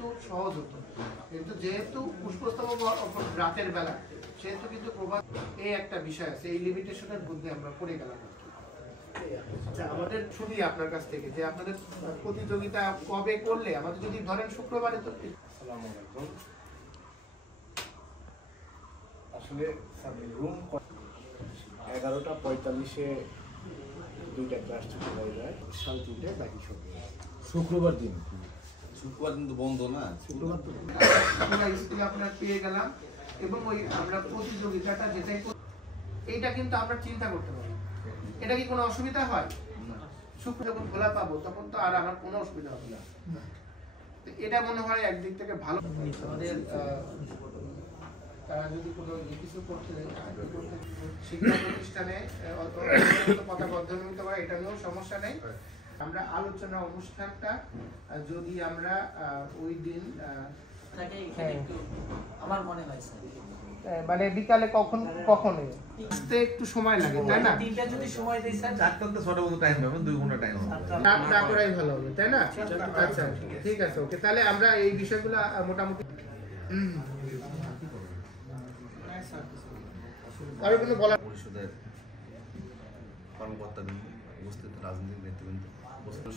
কিন্তু সহজ হতো, কিন্তু যেহেতু পুষ্পস্তবক রাতের বেলা সেহেতু কিন্তু প্রভাব এই একটা বিষয় আছে, এই লিমিটেশনের মধ্যে আমরা পড়ে গেলাম। আচ্ছা, আমাদের শুনি আপনার কাছ থেকে যে আপনাদের প্রতিযোগিতা কবে করলে, আমাদের যদি ধরেন শুক্রবারে তো। আসসালামু আলাইকুম। আসলে রুম 11:45-এ 2টা ক্লাস ছুটি হয়ে যায়, 3:30 বাকি শুক্রবার দিন তো বন্ধ না, শুক্রবার তো স্কুলে আপনার পেয়ে গেলাম। এবং ওই আমরা প্রতিযোগিতাটা যেটাই এইটা কিন্তু আমরা চিন্তা করতে পারি, এটা কি কোনো অসুবিধা হয়? শুক্র যখন খোলা পাবো তখন তো আর আমার কোনো অসুবিধা হবে না। এটা মনে হয় একদিক থেকে ভালো। আমাদের তারা যদি কোনো কিছু করতে শিক্ষা প্রতিষ্ঠানে পতাকা অধ্যয়ন নিতে পারে, এটা নিয়েও সমস্যা নেই। আমরা আলোচনা অনুষ্ঠানটা যদি আমরা ওই দিন আমার মনে হয় মানে বিকালে কখন আসতে একটু সময় লাগে, তাই না? তিনটা যদি সময় দেই স্যার, 4টা তো 6টা মতো টাইম হবে, 2 ঘন্টা টাইম হবে। রাতটা করাই ভালো হবে, তাই না? আচ্ছা ঠিক আছে, ওকে, তাহলে আমরা এই বিষয়গুলো মোটামুটি আরো কোনো বলা। পরিষদের কর্মকর্তাবৃন্দ, উপস্থিত রাজনৈতিক নেতৃবৃন্দ,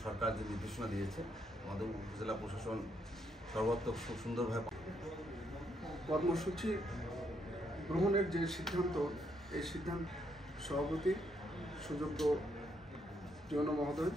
সরকার যে নির্দেশনা দিয়েছে, আমাদের উপজেলা প্রশাসন সর্বাত্মক খুব সুন্দরভাবে কর্মসূচি গ্রহণের যে সিদ্ধান্ত, এই সিদ্ধান্ত সভাপতি সুযোগ্য টিওনো মহোদয়